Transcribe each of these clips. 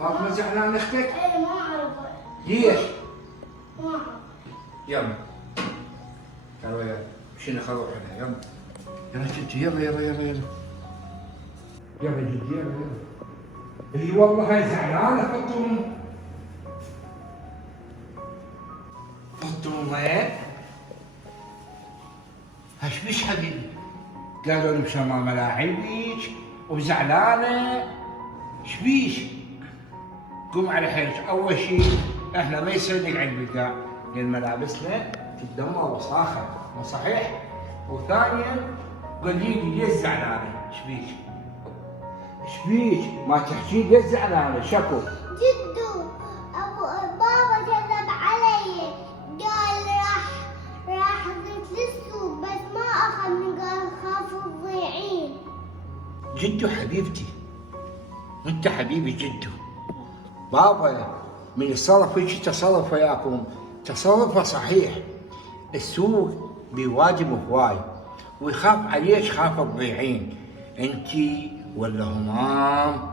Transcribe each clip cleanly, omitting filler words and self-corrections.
فاطمة زعلان اختك؟ اي ما اعرف. ليش؟ ما اعرف. يلا تعالوا يلا مشينا خلوا عليها يلا. يلا جدي يلا يلا يلا يلا. يلا جدي يلا يلا. اي والله هاي زعلانة فطومة. فطومة ايش بيش حبيبي؟ قالوا لي مشان ما ملاعبك وزعلانة. ايش بيش؟ قوم على حيلك. اول شيء احنا ما يصير نقعد بالقاع لان ملابسنا تتدمر وصاخه مو صحيح؟ وثانيا قولي لي ليش زعلانه؟ ايش بيك؟ ايش بيك؟ ما تحكي ليش زعلانه؟ شكو جدو بابا كذب علي، قال راح ضيت للسوق بس ما اخذني، قال خاف تضيعين. جدو حبيبتي وانت حبيبي جدو. بابا من الصرف هيك تصرف وياكم تصرفه صحيح. السوق بيواجب هواي ويخاف عليك خاف تضيعين انتي ولا همام.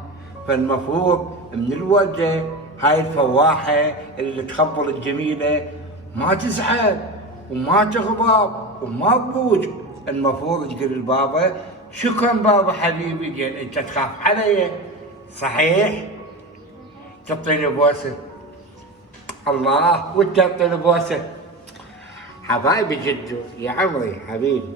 فالمفروض من الوالده هاي الفواحه اللي تخبر الجميله ما تزعل وما تغضب وما تضوج. المفروض تقول للبابا شكرا بابا حبيبي لان انت تخاف علي صحيح. تعطيني بوسه الله وانت تعطيني بوسه. حبايبي جدو يا عمري حبيبي.